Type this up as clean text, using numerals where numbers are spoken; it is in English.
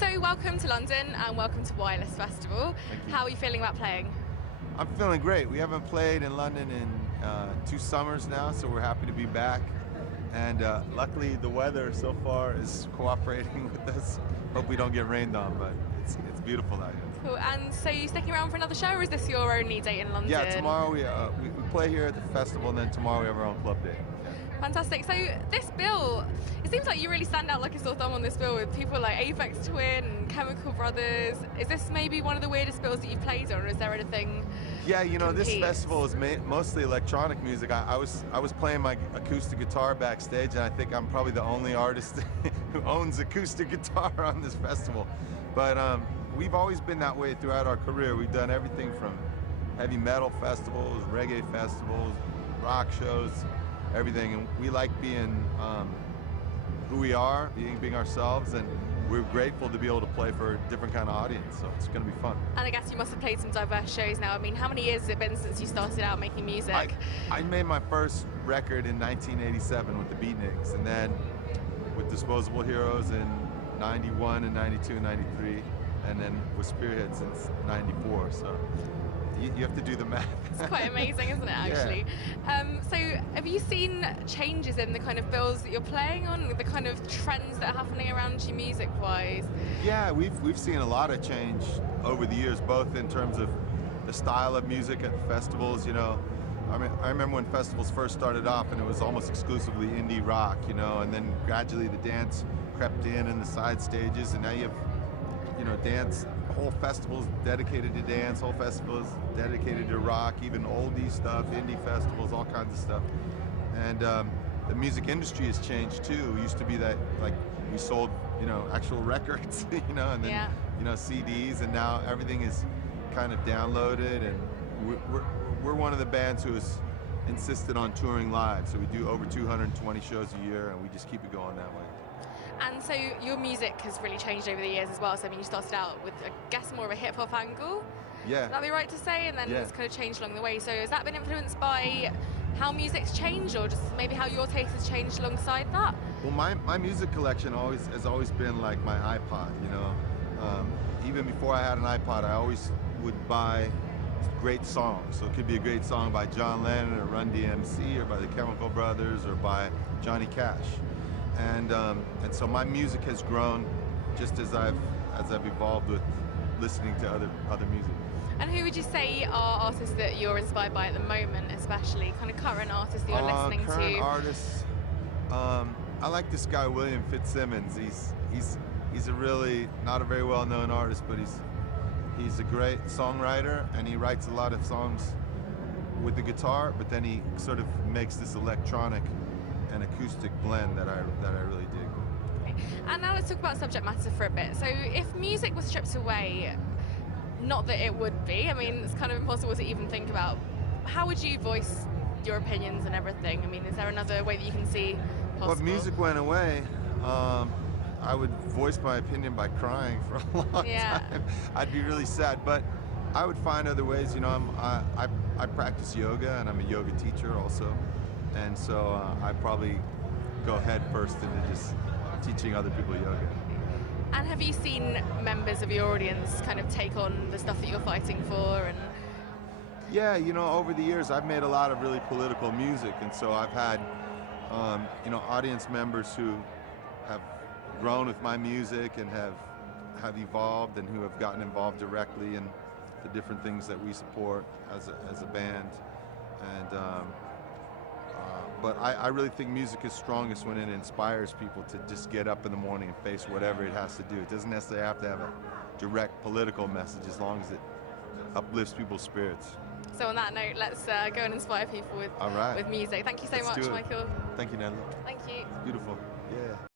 So welcome to London and welcome to Wireless Festival. Thank you. How are you feeling about playing? I'm feeling great. We haven't played in London in 2 summers now, so we're happy to be back. And luckily the weather so far is cooperating with us. Hope we don't get rained on, but it's beautiful out here. Cool. And so you sticking around for another show, or is this your only date in London? Yeah, tomorrow we play here at the festival, and then tomorrow we have our own club day. Fantastic. So this bill, it seems like you really stand out like a sore thumb on this bill with people like Aphex Twin and Chemical Brothers. Is this maybe one of the weirdest bills that you've played on, or is there anything? Yeah, you know, this festival is mostly electronic music. I was playing my acoustic guitar backstage, and I think I'm probably the only artist who owns acoustic guitar on this festival. But we've always been that way throughout our career. We've done everything from heavy metal festivals, reggae festivals, rock shows, everything. And we like being who we are, being ourselves, and we're grateful to be able to play for a different kind of audience, so it's going to be fun. And I guess you must have played some diverse shows now. I mean, how many years has it been since you started out making music? I made my first record in 1987 with the Beatniks, and then with Disposable Heroes in 91 and 92 and 93, and then with Spearhead since 94, so you have to do the math. It's quite amazing, isn't it, actually? Yeah. So have you seen changes in the kind of bills that you're playing on, the kind of trends that are happening around you music-wise? Yeah, we've seen a lot of change over the years, both in terms of the style of music at festivals, you know. I mean, I remember when festivals first started off and it was almost exclusively indie rock, you know, and then gradually the dance crept in the side stages, and now you have, you know, dance, whole festivals dedicated to dance, whole festivals dedicated to rock, even oldie stuff, indie festivals, all kinds of stuff. And the music industry has changed too. It used to be that, like, we sold, you know, actual records, you know, and then, you know, CDs, and now everything is kind of downloaded, and we're one of the bands who has insisted on touring live. So we do over 220 shows a year, and we just keep it going that way. And so your music has really changed over the years as well. So I mean, you started out with, I guess, more of a hip-hop angle. Yeah. Would that be right to say? And then it's kind of changed along the way. So has that been influenced by how music's changed, or just maybe how your taste has changed alongside that? Well, my music collection has always been like my iPod, you know. Even before I had an iPod, I always would buy great songs. So it could be a great song by John Lennon or Run DMC or by the Chemical Brothers or by Johnny Cash. And so my music has grown just as I've evolved with listening to other music. And who would you say are artists that you're inspired by at the moment, especially kind of current artists that you're listening to? Current artists, I like this guy William Fitzsimmons. He's a really not a very well-known artist, but he's a great songwriter, and he writes a lot of songs with the guitar, but then he sort of makes this electronic and acoustic blend that I really dig. Okay. And now let's talk about subject matter for a bit. So if music was stripped away, not that it would be, I mean, it's kind of impossible to even think about, how would you voice your opinions and everything? I mean, is there another way that you can see possible? Well, if music went away, I would voice my opinion by crying for a long time. I'd be really sad, but I would find other ways. You know, I practice yoga, and I'm a yoga teacher also, and so I probably go head first into just teaching other people yoga. And have you seen members of your audience kind of take on the stuff that you're fighting for? And yeah, you know, over the years I've made a lot of really political music, and so I've had you know, audience members who have grown with my music and have evolved, and who have gotten involved directly in the different things that we support as a band. And but I really think music is strongest when it inspires people to just get up in the morning and face whatever it has to do. It doesn't necessarily have to have a direct political message, as long as it uplifts people's spirits. So on that note, let's go and inspire people with music. Thank you so much, Michael. Thank you, Natalie. Thank you. It's beautiful. Yeah.